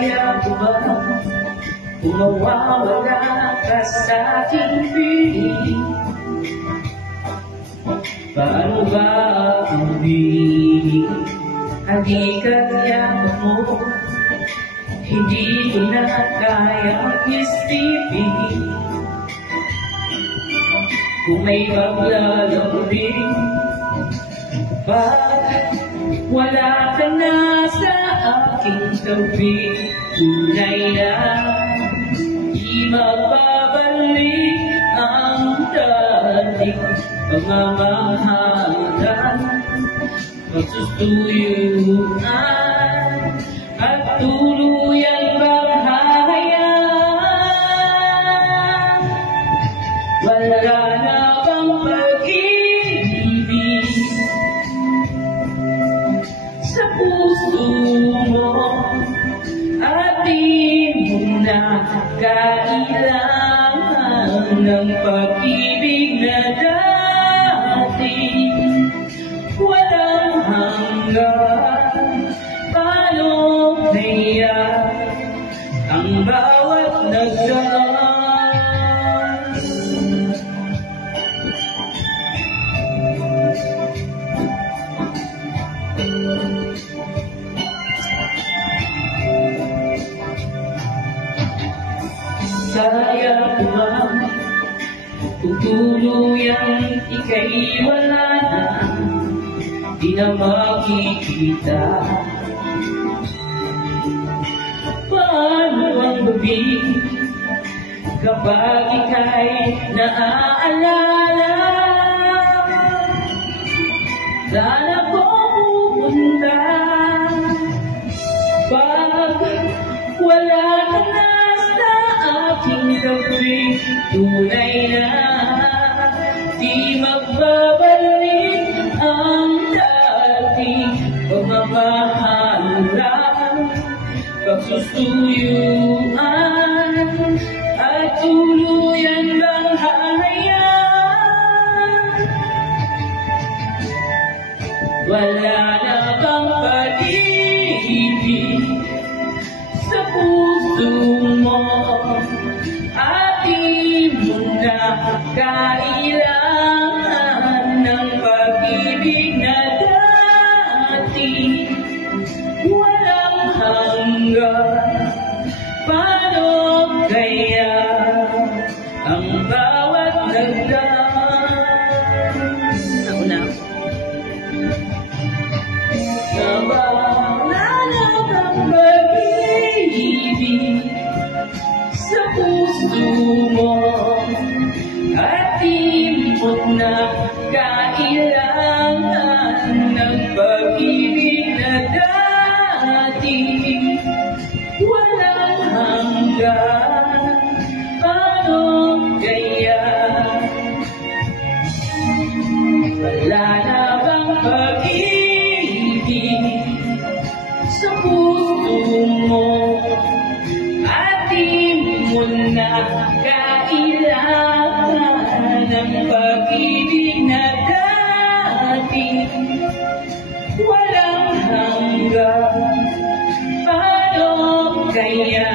Kaya ko ba kung mawawala ka sa aking piling? Paano ba ang piling? Halika't mo, hindi ko na kayang isipin. Kung may maglalambing, bakit wala ka na sa aking tabi? Tunay na di mababalik ang dating pagmamahalan, pagsusuyuan at tuluyan bang hahayaan? Wala na bang pag-ibig sa puso mo? At di mo na kailangan ng pag-ibig na dati walang hanggan. Paano kaya ang bawat nagdaan? Kaya ko ba kung tuluyang ika'y wala na, di na makikita? Paano ang gabi kapag ika'y naaalala? Saan ako pupunta pag wala ka na sa aking gabi? Tunay na di magbabalik ang dating pagmamahalan, pagsusuyuan at tuluyan bang hahayaan? Wala na bang pag-ibig sa puso mo? At di mo na kailangan ng pag-ibig na dati walang hanggan. Paano kaya ang bawat nagdaan? Ako na. Wala na bang pag-ibig sa puso mo? At di mo na kailangan ng pag-ibig na dati walang hanggan. Paano kaya? Wala na bang pag-ibig sa puso mo? At di mo na kailangan ng pag-ibig na dati walang hanggan. Paano kaya?